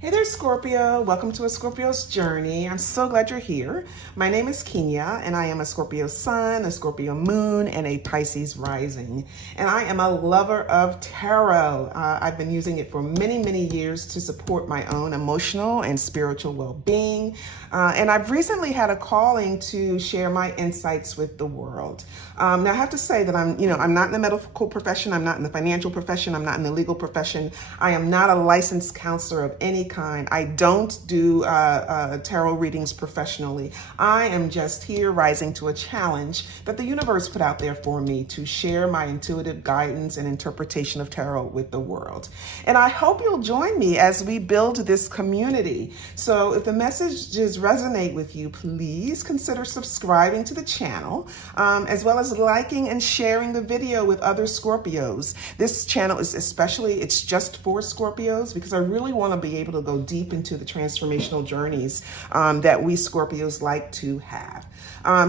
Hey there, Scorpio. Welcome to A Scorpio's Journey. I'm so glad you're here. My name is Kenya, and I am a Scorpio sun, a Scorpio moon, and a Pisces rising. And I am a lover of tarot. I've been using it for many, many years to support my own emotional and spiritual well-being. And I've recently had a calling to share my insights with the world. Now, I have to say that I'm not in the medical profession. I'm not in the financial profession. I'm not in the legal profession. I am not a licensed counselor of any kind. I don't do tarot readings professionally. I am just here rising to a challenge that the universe put out there for me to share my intuitive guidance and interpretation of tarot with the world. And I hope you'll join me as we build this community. So if the messages resonate with you, please consider subscribing to the channel, as well as liking and sharing the video with other Scorpios. This channel is it's just for Scorpios because I really want to be able to go deep into the transformational journeys that we Scorpios like to have.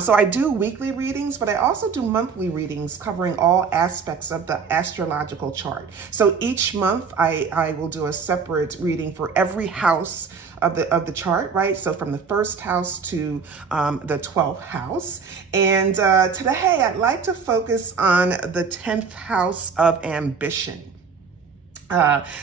So I do weekly readings, but I also do monthly readings covering all aspects of the astrological chart. So each month I will do a separate reading for every house of the chart, right? So from the first house to the 12th house. And today I'd like to focus on the 10th house of ambition.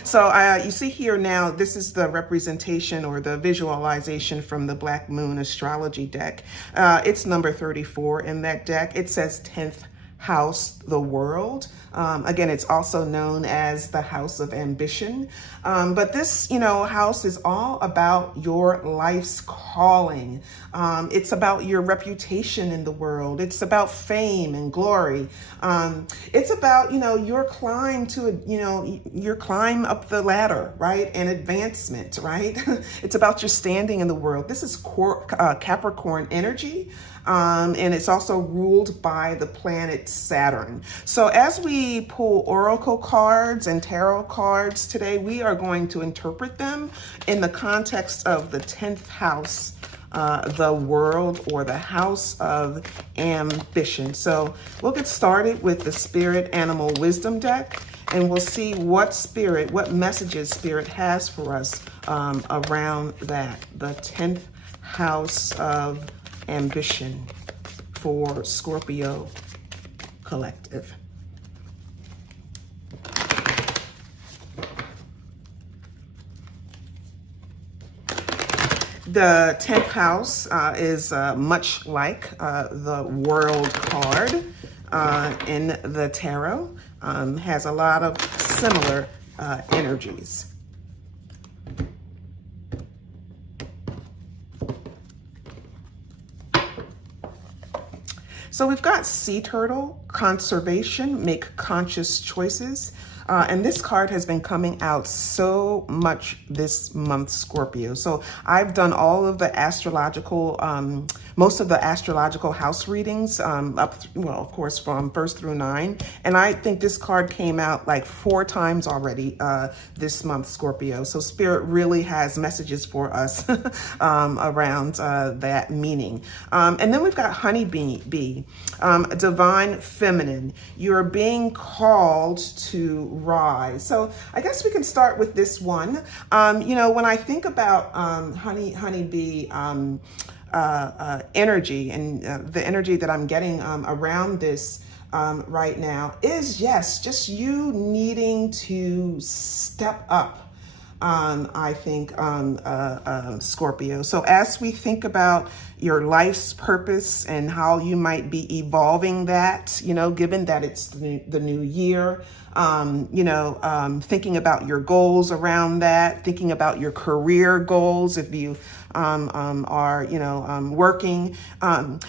So you see here now, this is the representation or the visualization from the Black Moon astrology deck. It's number 34 in that deck. It says 10th house, the world. Again, it's also known as the house of ambition. But this, house is all about your life's calling. It's about your reputation in the world. It's about fame and glory. It's about, your climb your climb up the ladder, right? And advancement, right? It's about your standing in the world. This is Capricorn energy. And it's also ruled by the planet Saturn. So as we pull oracle cards and tarot cards today, we are going to interpret them in the context of the 10th house, the world, or the house of ambition. So we'll get started with the Spirit Animal Wisdom deck, and we'll see what messages Spirit has for us around that, the 10th house of ambition for Scorpio collective. The 10th house is much like the world card in the tarot, has a lot of similar energies. So we've got sea turtle, conservation, make conscious choices. And this card has been coming out so much this month, Scorpio. So I've done all of the astrological, most of the astrological house readings of course, from 1st through 9. And I think this card came out like 4 times already this month, Scorpio. So Spirit really has messages for us around that meaning. And then we've got honeybee, divine feminine. You're being called to rise. So I guess we can start with this one. When I think about honeybee energy and the energy that I'm getting around this right now is, yes, just you needing to step up. I think, Scorpio. So as we think about your life's purpose and how you might be evolving that, given that it's the new year, thinking about your goals around that, thinking about your career goals if you are, working. And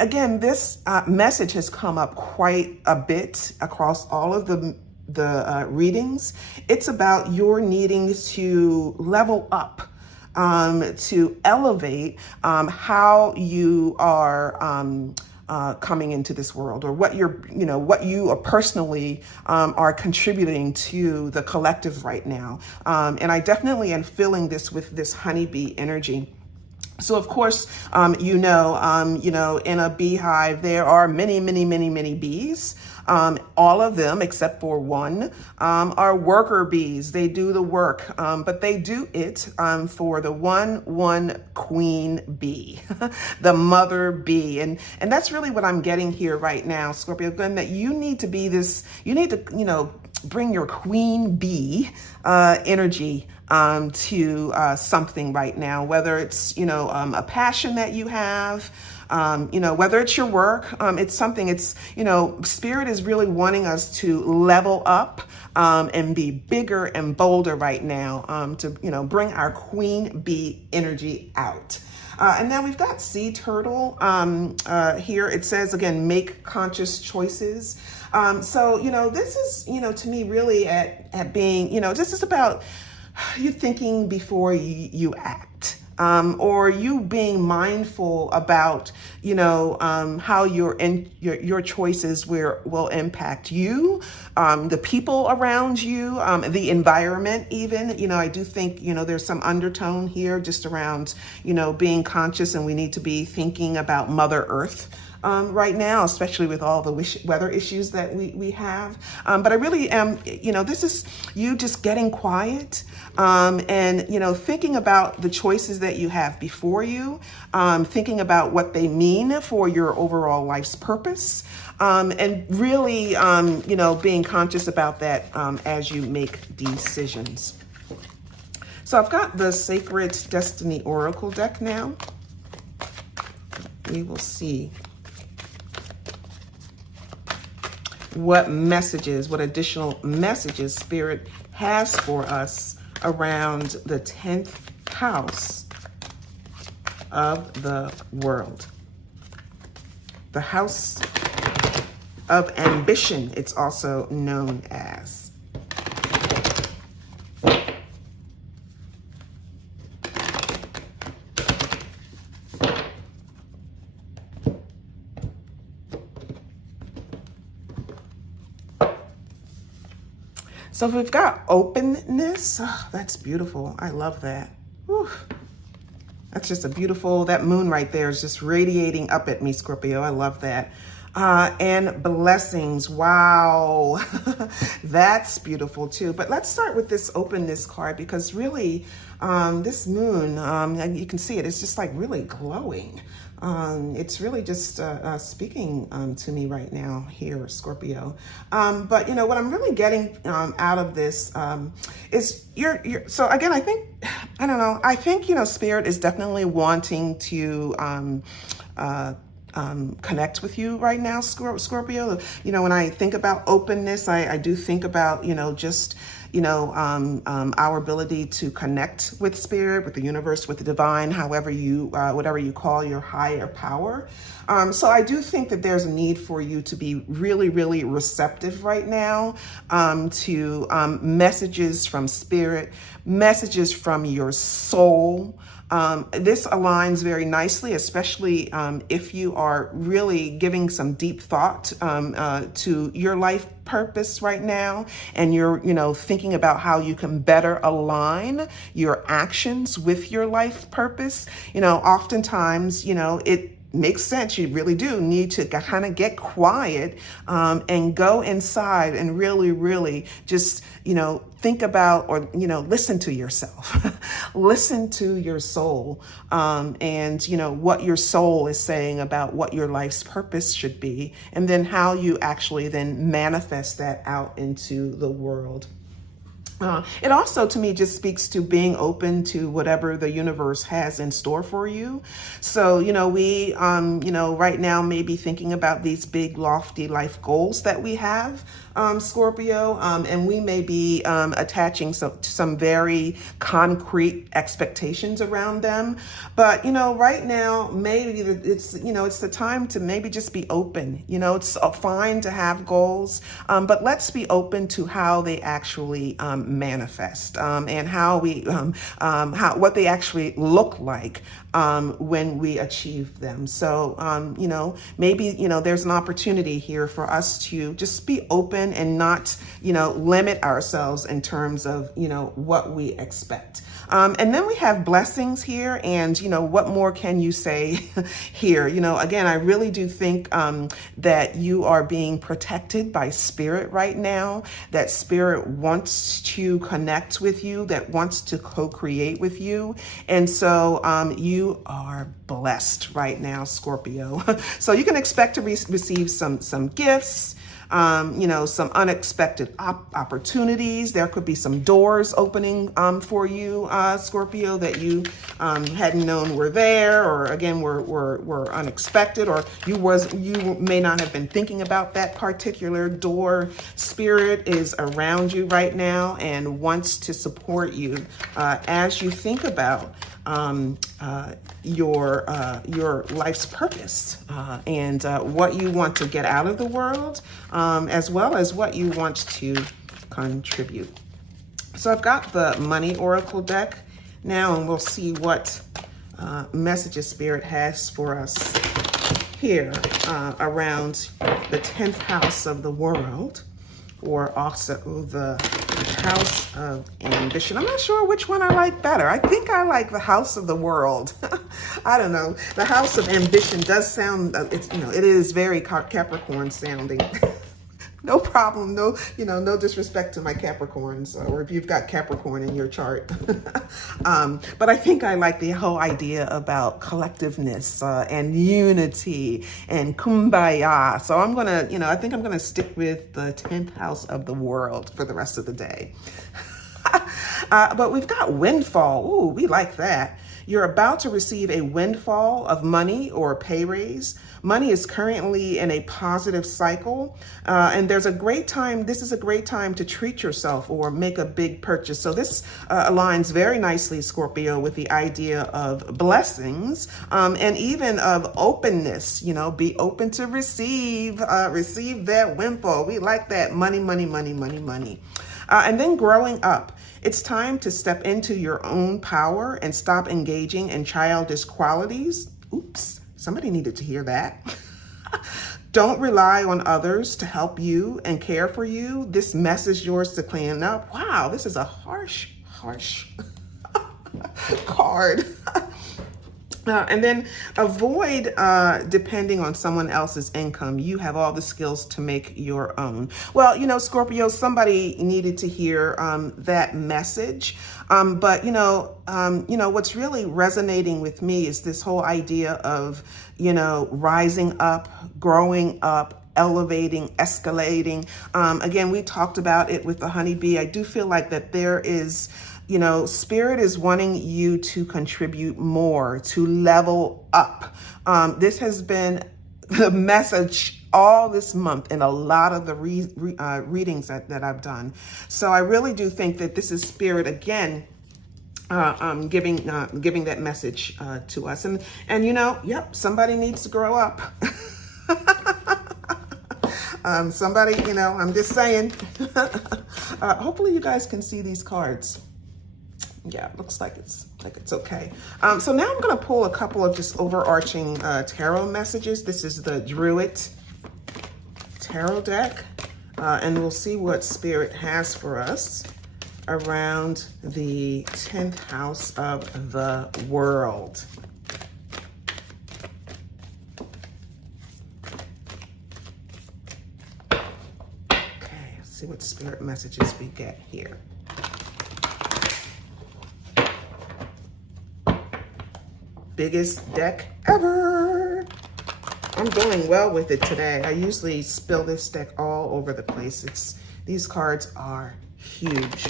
again, this message has come up quite a bit across all of the readings. It's about your needing to level up, to elevate how you are coming into this world, or what you are personally are contributing to the collective right now. And I definitely am feeling this with this honeybee energy. So of course, in a beehive, there are many, many, many, many bees. All of them, except for one, are worker bees. They do the work, but they do it for the one queen bee, the mother bee. And that's really what I'm getting here right now, Scorpio, again, that you need to be this, you need to, bring your queen bee energy to something right now, whether it's, a passion that you have, whether it's your work, it's something, it's, Spirit is really wanting us to level up and be bigger and bolder right now to, bring our queen bee energy out. And then we've got sea turtle here. It says, again, make conscious choices. So, this is, to me really at being, this is about you thinking before you act. Or you being mindful about, how your choices will impact you, the people around you, the environment even. I do think, there's some undertone here just around, being conscious, and we need to be thinking about Mother Earth. Right now, especially with all the weather issues that we have. But I really am, this is you just getting quiet and, thinking about the choices that you have before you, thinking about what they mean for your overall life's purpose, and really, being conscious about that as you make decisions. So I've got the Sacred Destiny Oracle deck now. We will see what additional messages Spirit has for us around the 10th house of the world. The house of ambition, it's also known as. So if we've got openness, that's beautiful. I love that. Whew. That's just that moon right there is just radiating up at me, Scorpio. I love that. And blessings. Wow. That's beautiful too. But let's start with this openness card, because really this moon, you can see it, it's just like really glowing. It's really just speaking to me right now here, Scorpio. But what I'm really getting out of this is so again, I think Spirit is definitely wanting to connect with you right now, Scorpio. When I think about openness, I do think about, just, our ability to connect with Spirit, with the universe, with the divine, whatever you call your higher power. So I do think that there's a need for you to be really, really receptive right now to messages from Spirit, messages from your soul. This aligns very nicely, especially if you are really giving some deep thought to your life purpose right now, and you're, thinking about how you can better align your actions with your life purpose. Oftentimes, it makes sense. You really do need to kind of get quiet and go inside and really, really just, think about or, listen to yourself, listen to your soul and, what your soul is saying about what your life's purpose should be, and then how you actually then manifest that out into the world. It also, to me, just speaks to being open to whatever the universe has in store for you. So, we, right now may be thinking about these big, lofty life goals that we have, Scorpio, and we may be attaching some very concrete expectations around them. But, right now, maybe it's the time to maybe just be open. It's fine to have goals, but let's be open to how they actually manifest and how what they actually look like when we achieve them. So, maybe, there's an opportunity here for us to just be open and not, limit ourselves in terms of, what we expect. And then we have blessings here, and what more can you say here? Again, I really do think that you are being protected by spirit right now, that spirit wants to connect with you, that wants to co-create with you. And so you are blessed right now, Scorpio. So you can expect to receive some gifts, some unexpected opportunities. There could be some doors opening for you, Scorpio, that you hadn't known were there, or again were unexpected, or you may not have been thinking about that particular door. Spirit is around you right now and wants to support you as you think about your life's purpose and what you want to get out of the world, as well as what you want to contribute. So I've got the Money Oracle deck now, and we'll see what messages Spirit has for us here around the 10th house of the world, or also the House of Ambition. I'm not sure which one I like better. I think I like the House of the World. I don't know. The House of Ambition does sound, it is very Capricorn sounding. No problem. No, no disrespect to my Capricorns, or if you've got Capricorn in your chart. But I think I like the whole idea about collectiveness and unity and kumbaya. So I'm going to, I think I'm going to stick with the 10th house of the world for the rest of the day. But we've got windfall. Ooh, we like that. You're about to receive a windfall of money or a pay raise. Money is currently in a positive cycle, and this is a great time to treat yourself or make a big purchase. So this aligns very nicely, Scorpio, with the idea of blessings and even of openness. Be open to receive that windfall. We like that. Money, money, money, money, money. And then growing up. It's time to step into your own power and stop engaging in childish qualities. Oops, somebody needed to hear that. Don't rely on others to help you and care for you. This mess is yours to clean up. Wow, this is a harsh card. And then avoid depending on someone else's income. You have all the skills to make your own. Well, Scorpio, somebody needed to hear that message. But what's really resonating with me is this whole idea of, rising up, growing up, elevating, escalating. Again, we talked about it with the honeybee. I do feel like that there is, Spirit is wanting you to contribute more, to level up. This has been the message all this month in a lot of the readings that I've done. So I really do think that this is Spirit again, giving that message to us. And yep, somebody needs to grow up. Somebody, I'm just saying. Hopefully you guys can see these cards. Yeah, it looks like it's okay. So now I'm going to pull a couple of just overarching tarot messages. This is the Druid Tarot deck, and we'll see what Spirit has for us around the 10th house of the world. Okay, let's see what Spirit messages we get here. Biggest deck ever. I'm doing well with it today. I usually spill this deck all over the place. These cards are huge.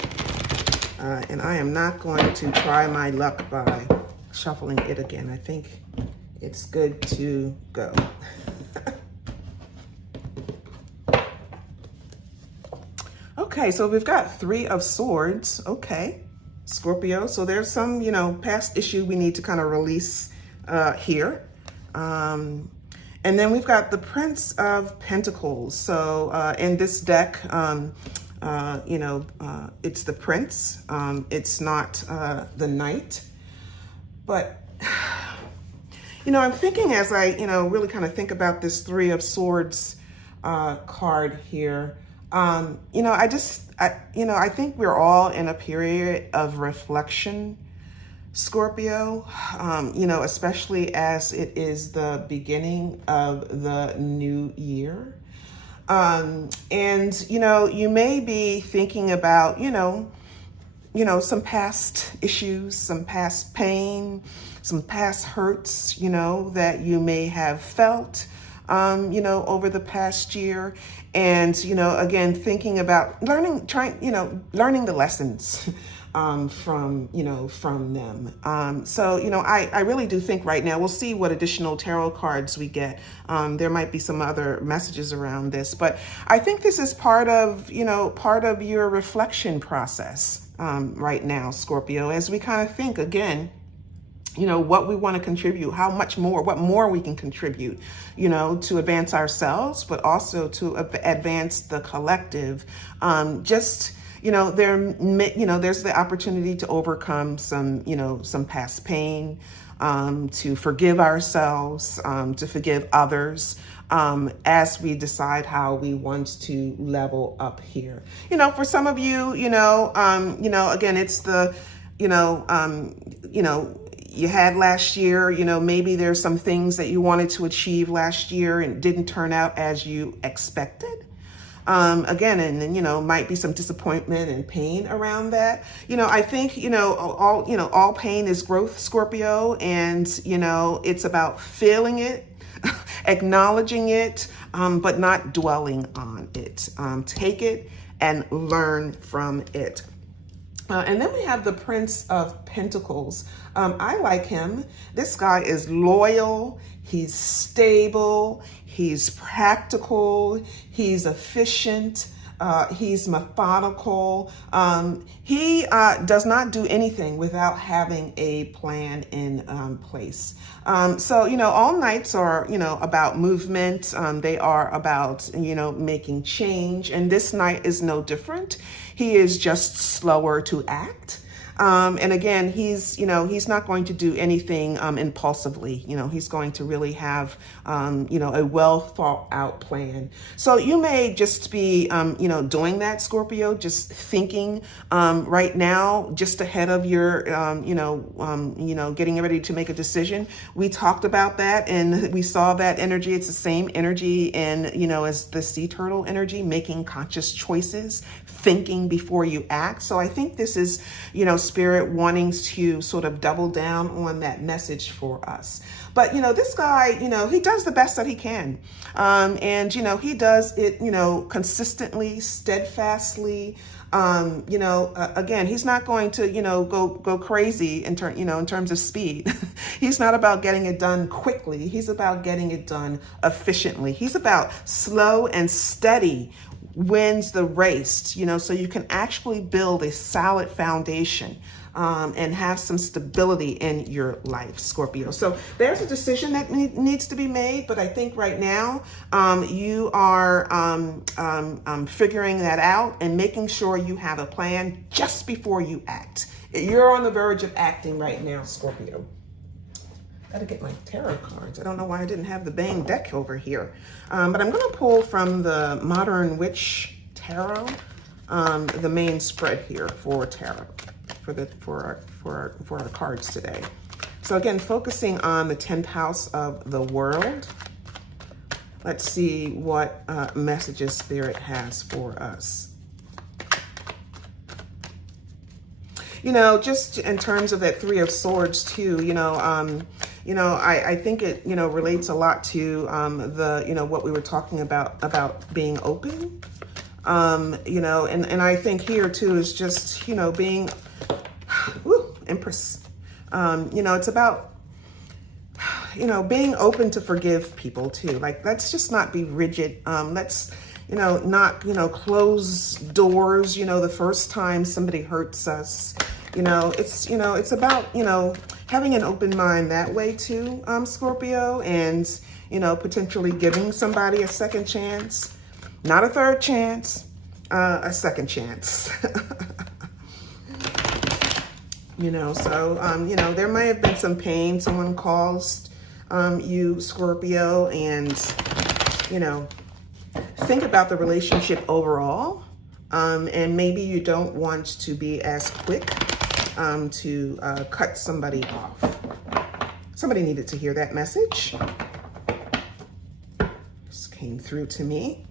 And I am not going to try my luck by shuffling it again. I think it's good to go. Okay, so we've got 3 of Swords. Okay. Scorpio, so there's some, past issue we need to kind of release here. And then we've got the Prince of Pentacles. So in this deck, it's the Prince. It's not the Knight. But, I'm thinking as I, really kind of think about this 3 of Swords card here. I think we're all in a period of reflection Scorpio, you know, especially as it is the beginning of the new year. And, you know, you may be thinking about, some past issues, some past pain, some past hurts, you know, that you may have felt, over the past year. And, you know, again, thinking about learning the lessons from them. So, you know, I really do think right now, we'll see what additional tarot cards we get. There might be some other messages around this, but I think this is part of your reflection process right now, Scorpio, as we kind of think again, what we want to contribute, what more we can contribute, to advance ourselves, but also to advance the collective. There's the opportunity to overcome some past pain, to forgive ourselves, to forgive others, as we decide how we want to level up here. For some of you, again, it's the, you had last year, maybe there's some things that you wanted to achieve last year and didn't turn out as you expected. Again, and then, might be some disappointment and pain around that. I think, all pain is growth, Scorpio, and, it's about feeling it, acknowledging it, but not dwelling on it. Take it and learn from it. And then we have the Prince of Pentacles. I like him. This guy is loyal. He's stable. He's practical. He's efficient. He's methodical. He does not do anything without having a plan in place. So, all nights are, about movement. They are about, making change. And this night is no different. He is just slower to act. And again, he's not going to do anything impulsively. He's going to really have, a well thought out plan. So you may just be, doing that, Scorpio, just thinking right now, just ahead of your, getting ready to make a decision. We talked about that and we saw that energy. It's the same energy in, as the sea turtle energy, making conscious choices, thinking before you act. So I think this is, Spirit wanting to sort of double down on that message for us. But, this guy, he does the best that he can. And, he does it, consistently, steadfastly. Again, he's not going to, go crazy in terms of speed. He's not about getting it done quickly. He's about getting it done efficiently. He's about slow and steady wins the race, so you can actually build a solid foundation and have some stability in your life, Scorpio. So there's a decision that needs to be made, but I think right now you are figuring that out and making sure you have a plan just before you act. You're on the verge of acting right now, Scorpio. Gotta get my tarot cards. I don't know why I didn't have the Bang deck over here. But I'm gonna pull from the Modernwitch Tarot, the main spread here for tarot, for our cards today. So again, focusing on the 10th house of the world. Let's see what messages Spirit has for us. Just in terms of that Three of Swords too, I think it, relates a lot to the, what we were talking about being open, and I think here too is just, being, Empress, it's about, being open to forgive people too. Like, let's just not be rigid. Let's, not, close doors, the first time somebody hurts us. It's about, having an open mind that way too, Scorpio, and, potentially giving somebody a second chance, not a third chance, a second chance. So, there might have been some pain someone caused you, Scorpio, and, think about the relationship overall. And maybe you don't want to be as quick to cut somebody off. Somebody needed to hear that message. Just came through to me.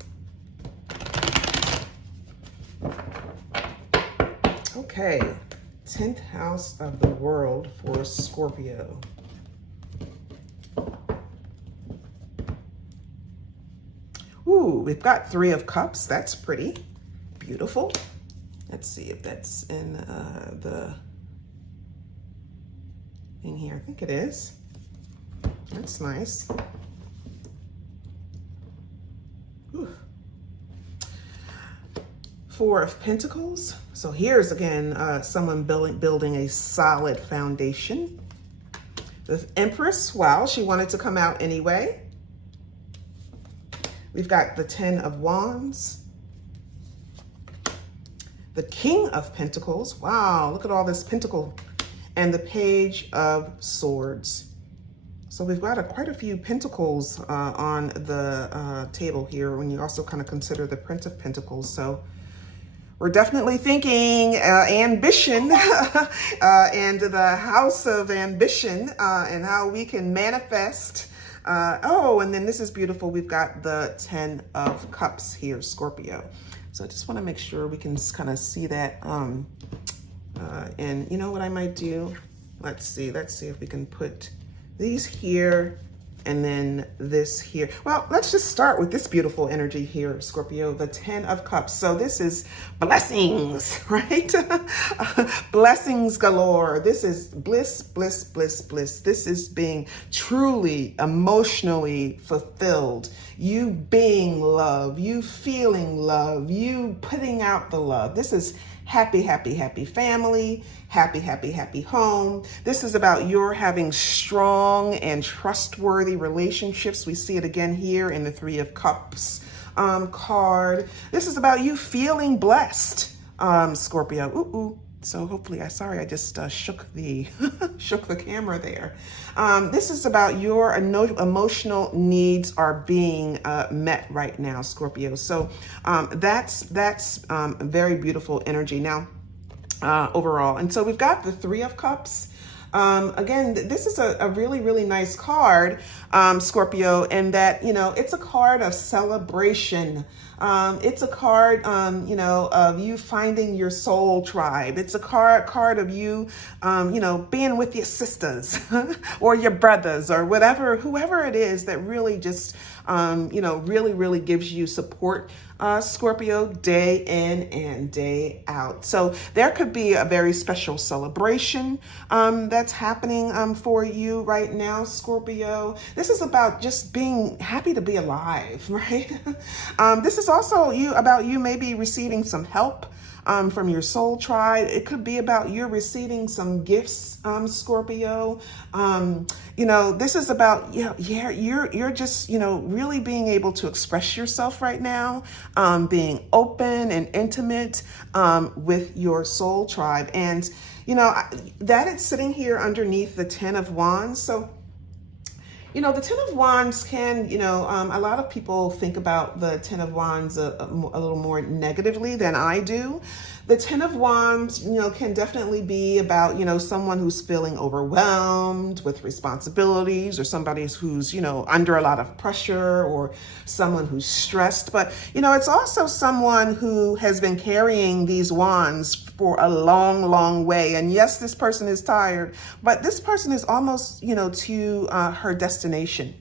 Okay, 10th house of the world for Scorpio. Ooh, we've got 3 of Cups. That's pretty beautiful. Let's see if that's in the thing here. I think it is. That's nice. Ooh. 4 of Pentacles. So here's again someone building a solid foundation. The Empress, wow, she wanted to come out anyway. We've got the 10 of Wands. The King of Pentacles. Wow, look at all this pentacle. And the Page of Swords. So we've got quite a few pentacles on the table here when you also kind of consider the Prince of Pentacles. So we're definitely thinking ambition and the house of ambition and how we can manifest. Oh, and then this is beautiful. We've got the 10 of Cups here, Scorpio. So I just want to make sure we can kind of see that. And you know what I might do? Let's see if we can put these here and then this here. Well, let's just start with this beautiful energy here, Scorpio, the 10 of Cups. So this is blessings, right? Blessings galore. This is bliss, bliss, bliss, bliss. This is being truly emotionally fulfilled. You being love, you feeling love, you putting out the love. This is happy, happy, happy family, happy, happy, happy home. This is about your having strong and trustworthy relationships. We see it again here in the 3 of Cups card. This is about you feeling blessed, Scorpio. Ooh, ooh. So hopefully, I just shook the shook the camera there. This is about your emotional needs are being met right now, Scorpio. So that's very beautiful energy now overall. And so we've got the 3 of Cups. Again, this is a really, really nice card, Scorpio, and that, you know, it's a card of celebration. It's a card, you know, of you finding your soul tribe. It's a card of you, you know, being with your sisters or your brothers or whoever it is that really just, you know, really, really gives you support, Scorpio, day in and day out. So there could be a very special celebration that's happening for you right now, Scorpio. This is about just being happy to be alive, right? This is also about you maybe receiving some help from your soul tribe. It could be about you receiving some gifts, Scorpio. You know, this is about, you're just, you know, really being able to express yourself right now, being open and intimate with your soul tribe. And, you know, that is sitting here underneath the 10 of Wands. So, you know, the 10 of Wands can, you know, a lot of people think about the 10 of Wands a little more negatively than I do. The 10 of Wands, you know, can definitely be about, you know, someone who's feeling overwhelmed with responsibilities, or somebody who's, you know, under a lot of pressure, or someone who's stressed. But, you know, it's also someone who has been carrying these wands for a long, long way. And yes, this person is tired, but this person is almost, you know, to her destination.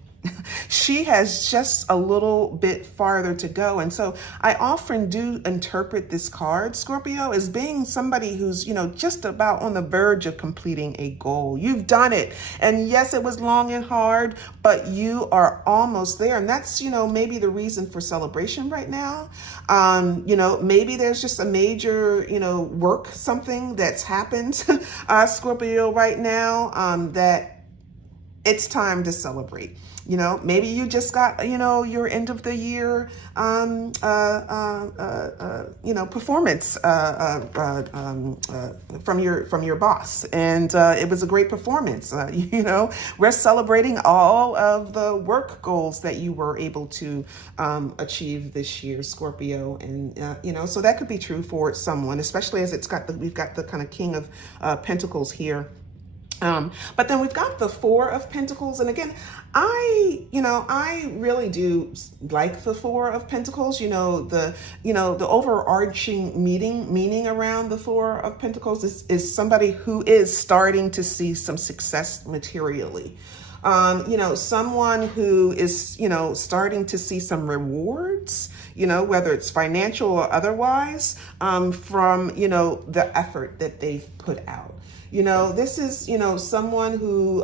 She has just a little bit farther to go. And so I often do interpret this card, Scorpio, as being somebody who's, you know, just about on the verge of completing a goal. You've done it. And yes, it was long and hard, but you are almost there. And that's, you know, maybe the reason for celebration right now. You know, maybe there's just a major, you know, something that's happened, Scorpio, right now, that it's time to celebrate. You know, maybe you just got, you know, your end of the year, you know, performance from your boss, and it was a great performance. You know, we're celebrating all of the work goals that you were able to achieve this year, Scorpio, and you know, so that could be true for someone, especially as we've got the kind of King of Pentacles here. But then we've got the Four of Pentacles. And again, I really do like the Four of Pentacles. You know, the overarching meaning around the Four of Pentacles is somebody who is starting to see some success materially. You know, someone who is, you know, starting to see some rewards, you know, whether it's financial or otherwise, from, you know, the effort that they've put out. You know, this is, you know, someone who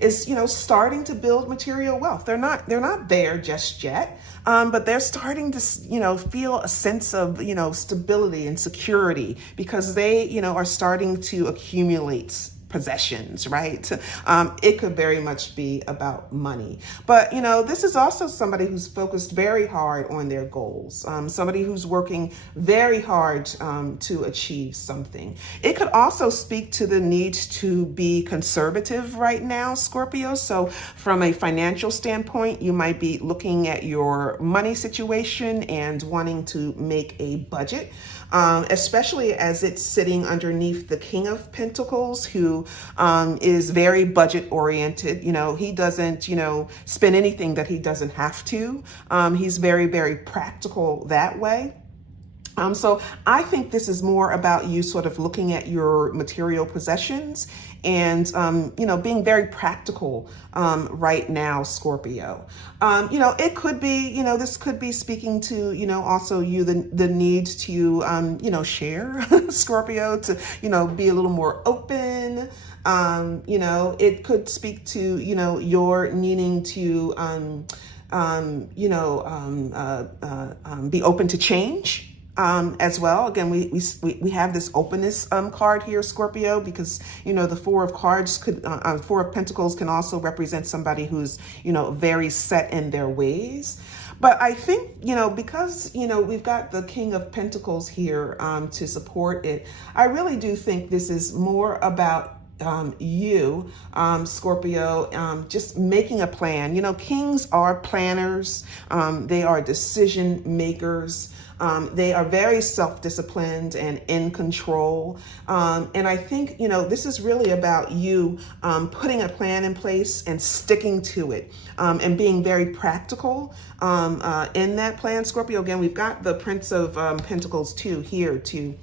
is, you know, starting to build material wealth. They're not there just yet, but they're starting to, you know, feel a sense of, you know, stability and security because they, you know, are starting to accumulate possessions, right? It could very much be about money. But, you know, this is also somebody who's focused very hard on their goals, somebody who's working very hard to achieve something. It could also speak to the need to be conservative right now, Scorpio. So from a financial standpoint, you might be looking at your money situation and wanting to make a budget. Especially as it's sitting underneath the King of Pentacles, who is very budget oriented. You know, he doesn't, you know, spend anything that he doesn't have to. He's very, very practical that way. So I think this is more about you sort of looking at your material possessions and, you know, being very practical right now, Scorpio. You know, it could be, you know, this could be speaking to, you know, also you, the need to, you know, share, Scorpio, to, you know, be a little more open. You know, it could speak to, you know, your needing to, you know, be open to change. As well. Again, we have this openness card here, Scorpio, because, you know, the Four of Cards could, Four of Pentacles can also represent somebody who's, you know, very set in their ways. But I think, you know, because, you know, we've got the King of Pentacles here to support it, I really do think this is more about you, Scorpio, just making a plan. You know, kings are planners. They are decision makers. They are very self-disciplined and in control. And I think, you know, this is really about you putting a plan in place and sticking to it, and being very practical in that plan, Scorpio. Again, we've got the Prince of Pentacles too here to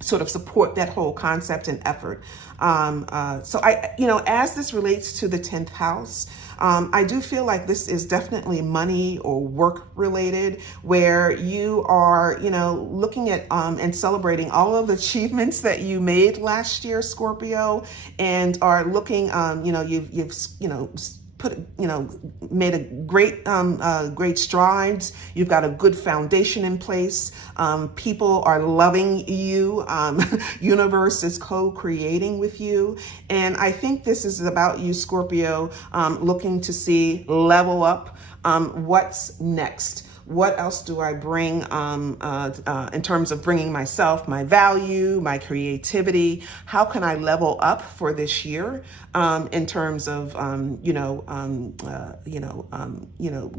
sort of support that whole concept and effort. So you know, as this relates to the 10th house, I do feel like this is definitely money or work related, where you are, you know, looking at and celebrating all of the achievements that you made last year, Scorpio, and are looking, you know, you've you know, made a great strides. You've got a good foundation in place. People are loving you. Universe is co-creating with you. And I think this is about you, Scorpio, looking to see level up. What's next? What else do I bring in terms of bringing myself, my value, my creativity? How can I level up for this year in terms of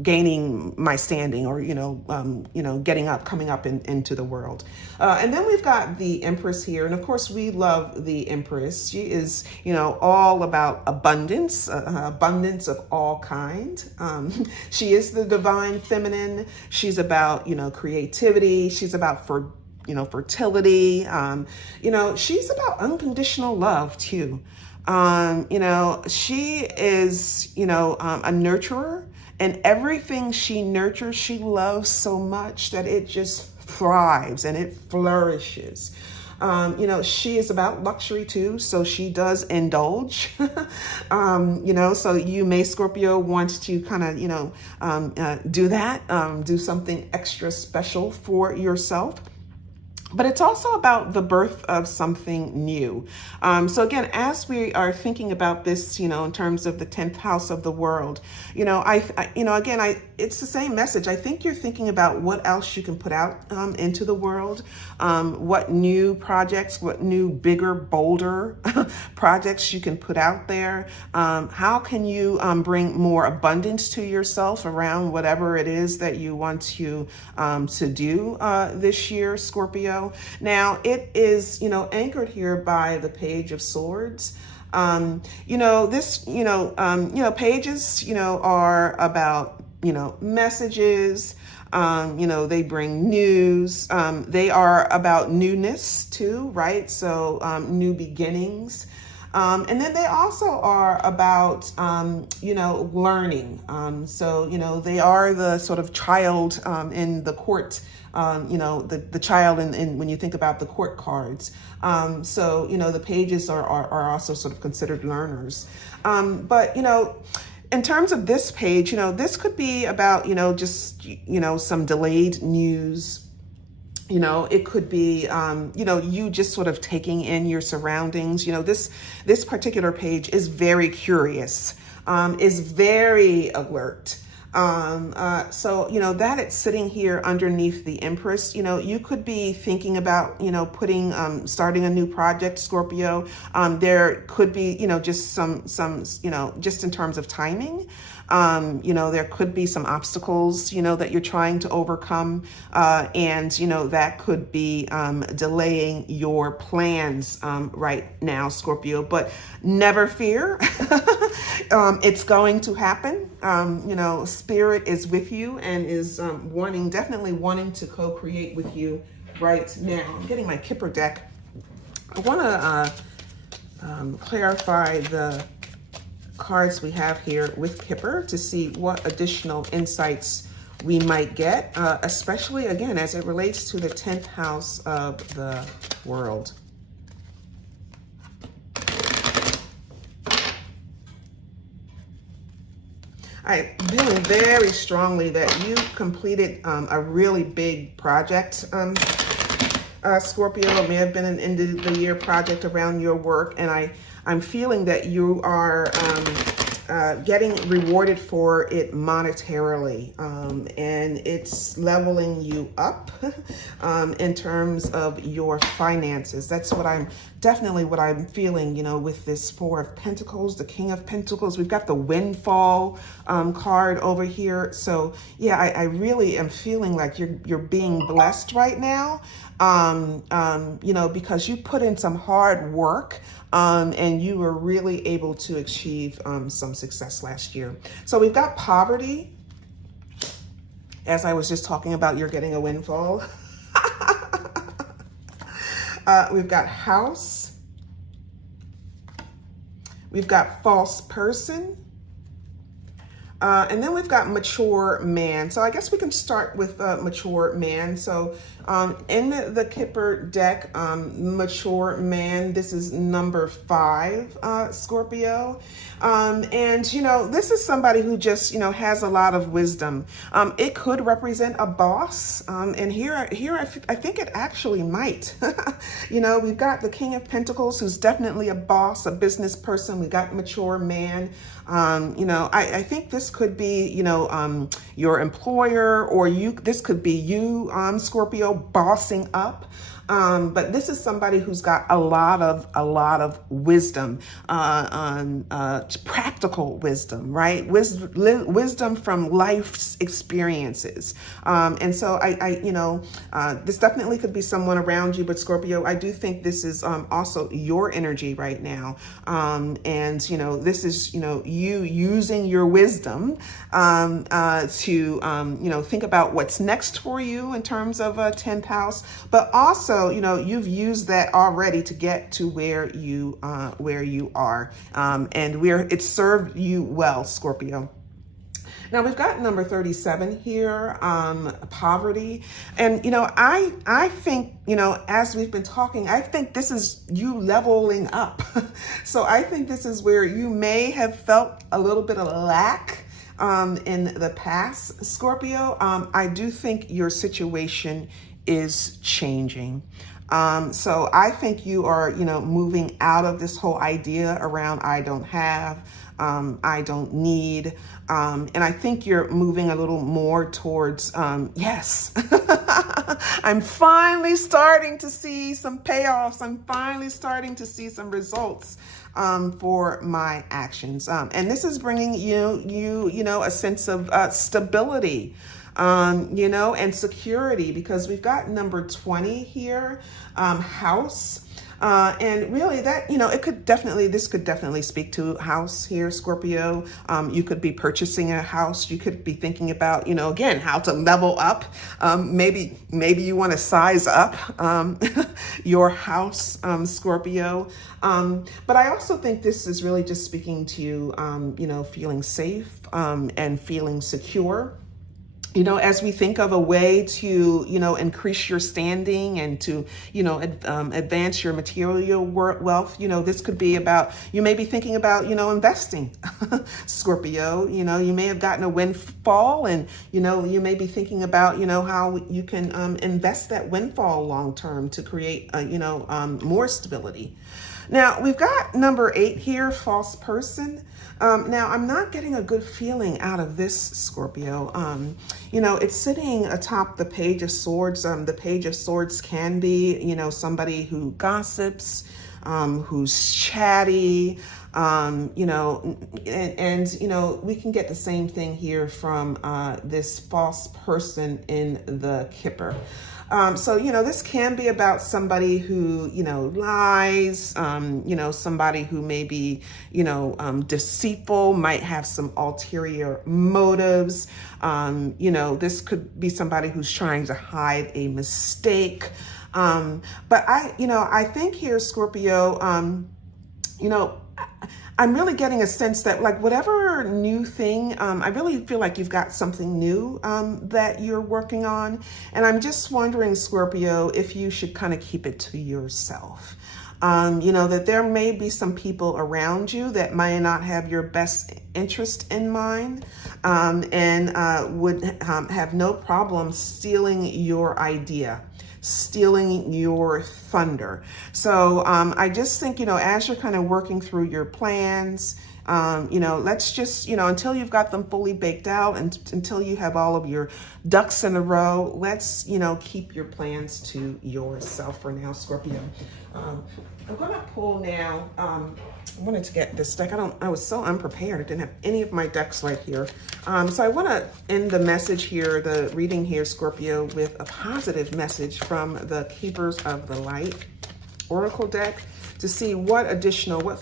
gaining my standing, or getting up, coming up into the world. And then we've got the Empress here, and of course we love the Empress. She is, you know, all about abundance, abundance of all kind. She is the divine feminine. She's about, you know, creativity. She's about fertility. You know, she's about unconditional love too. You know, she is, you know, a nurturer, and everything she nurtures, she loves so much that it just thrives and it flourishes. You know, she is about luxury too, so she does indulge. You know, so you may, Scorpio, want to kind of, you know, do that, do something extra special for yourself. but it's also about the birth of something new. So again, as we are thinking about this, in terms of the 10th house of the world, it's the same message. I think you're thinking about what else you can put out into the world, what new projects, what new, bigger, bolder projects you can put out there. How can you bring more abundance to yourself around whatever it is that you want to do this year, Scorpio? Now it is, anchored here by the Page of Swords. Pages, are about, messages. They bring news. They are about newness too, right? So new beginnings. And then they also are about, learning. They are the sort of child in the court, the child in when you think about the court cards. The pages are also sort of considered learners. In terms of this page, this could be about, just, some delayed news. It could be, you just sort of taking in your surroundings. This particular page is very curious, is very alert. That it's sitting here underneath the Empress, you could be thinking about, starting a new project, Scorpio. There could be, just some, just in terms of timing. There could be some obstacles, that you're trying to overcome. That could be delaying your plans right now, Scorpio. But never fear. It's going to happen. Spirit is with you and is definitely wanting to co-create with you right now. I'm getting my Kipper deck. I want to clarify the cards we have here with Kipper to see what additional insights we might get, especially again as it relates to the 10th house of the world. I'm feeling very strongly that you completed a really big project, Scorpio. It may have been an end of the year project around your work, and I'm feeling that you are getting rewarded for it monetarily, and it's leveling you up in terms of your finances. That's what I'm feeling, with this Four of Pentacles, the King of Pentacles. We've got the Windfall card over here. So yeah, I really am feeling like you're being blessed right now, because you put in some hard work. And you were really able to achieve some success last year. So we've got poverty. As I was just talking about, you're getting a windfall. We've got house. We've got false person. And then we've got mature man. So I guess we can start with mature man. So in the Kipper deck, mature man, this is number 5, Scorpio. This is somebody who just, has a lot of wisdom. It could represent a boss. And here I think it actually might. We've got the King of Pentacles, who's definitely a boss, a business person. We got mature man. I think this could be, your employer, or this could be you, Scorpio, bossing up. But this is somebody who's got a lot of wisdom, practical wisdom, right? Wisdom from life's experiences. And so this definitely could be someone around you, but Scorpio, I do think this is also your energy right now. This is, you using your wisdom to, think about what's next for you in terms of a 10th house, but also, you've used that already to get to where you are, and it's served you well, Scorpio. Now we've got number 37 here, poverty. And, I think, as we've been talking, I think this is you leveling up. So I think this is where you may have felt a little bit of lack in the past, Scorpio. I do think your situation is changing. So I think you are, moving out of this whole idea around I don't have, I don't need. And I think you're moving a little more towards, yes, I'm finally starting to see some payoffs. I'm finally starting to see some results for my actions. And this is bringing you a sense of stability. And security, because we've got number 20 here, house. And really that, this could definitely speak to house here, Scorpio. You could be purchasing a house. You could be thinking about, again, how to level up. Maybe you want to size up, your house, Scorpio. But I also think this is really just speaking to you, feeling safe, and feeling secure. As we think of a way to, increase your standing and to, advance your material wealth, this could be about, you may be thinking about, investing, Scorpio. You may have gotten a windfall and, you may be thinking about, how you can invest that windfall long term to create, more stability. Now, we've got number 8 here, false person. Now, I'm not getting a good feeling out of this, Scorpio. It's sitting atop the Page of Swords. The Page of Swords can be, somebody who gossips, who's chatty, and we can get the same thing here from this false person in the Kipper. So, this can be about somebody who, lies, somebody who may be, deceitful, might have some ulterior motives. This could be somebody who's trying to hide a mistake. But I think here, Scorpio, I'm really getting a sense that, like, whatever new thing, I really feel like you've got something new that you're working on. And I'm just wondering, Scorpio, if you should kind of keep it to yourself. That there may be some people around you that may not have your best interest in mind, and would have no problem stealing your idea, stealing your thunder. So I just think, as you're kind of working through your plans, let's just, until you've got them fully baked out and until you have all of your ducks in a row, let's, keep your plans to yourself for now, Scorpio. I'm going to pull now. I wanted to get this deck. I was so unprepared. I didn't have any of my decks right here. So I want to end the message here, the reading here, Scorpio, with a positive message from the Keepers of the Light Oracle deck to see what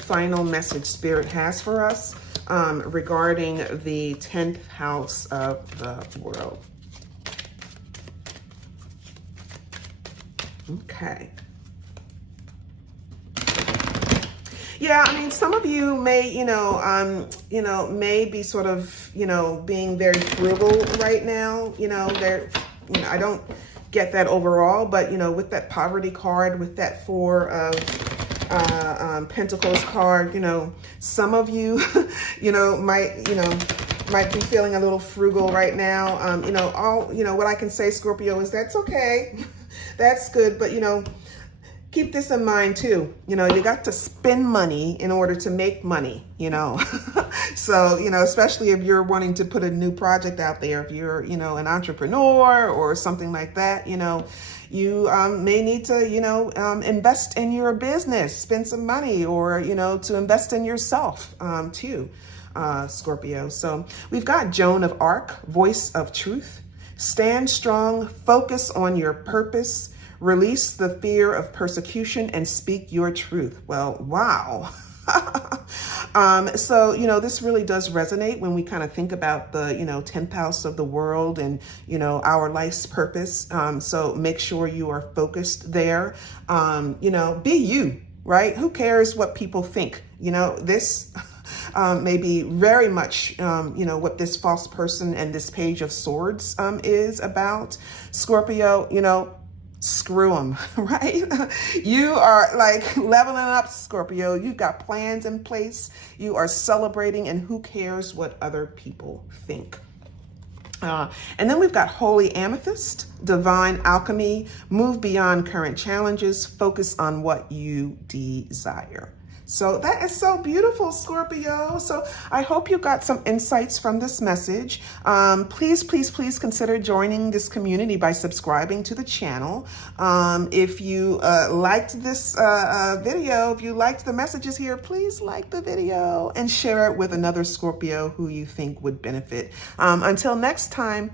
final message Spirit has for us regarding the 10th house of the world. Okay. Yeah, I mean, some of you may, may be sort of, being very frugal right now. I don't get that overall, but, with that poverty card, with that 4 of Pentacles card, some of you, might be feeling a little frugal right now. What I can say, Scorpio, is that's okay. That's good. But, keep this in mind too. You got to spend money in order to make money, So, especially if you're wanting to put a new project out there, if you're, an entrepreneur or something like that, you may need to, invest in your business, spend some money, or, to invest in yourself, too, Scorpio. So we've got Joan of Arc, voice of truth. Stand strong, focus on your purpose. Release the fear of persecution and speak your truth. Well, wow. So, this really does resonate when we kind of think about the, 10th house of the world and, our life's purpose. So make sure you are focused there. Be you, right? Who cares what people think? This may be very much, what this false person and this Page of Swords is about. Scorpio, screw them, right? You are like leveling up, Scorpio. You've got plans in place. You are celebrating, and who cares what other people think? And then we've got Holy Amethyst, Divine Alchemy, move beyond current challenges, focus on what you desire. So that is so beautiful, Scorpio. So I hope you got some insights from this message. Please, please, please consider joining this community by subscribing to the channel. If you liked this video, if you liked the messages here, please like the video and share it with another Scorpio who you think would benefit. Until next time,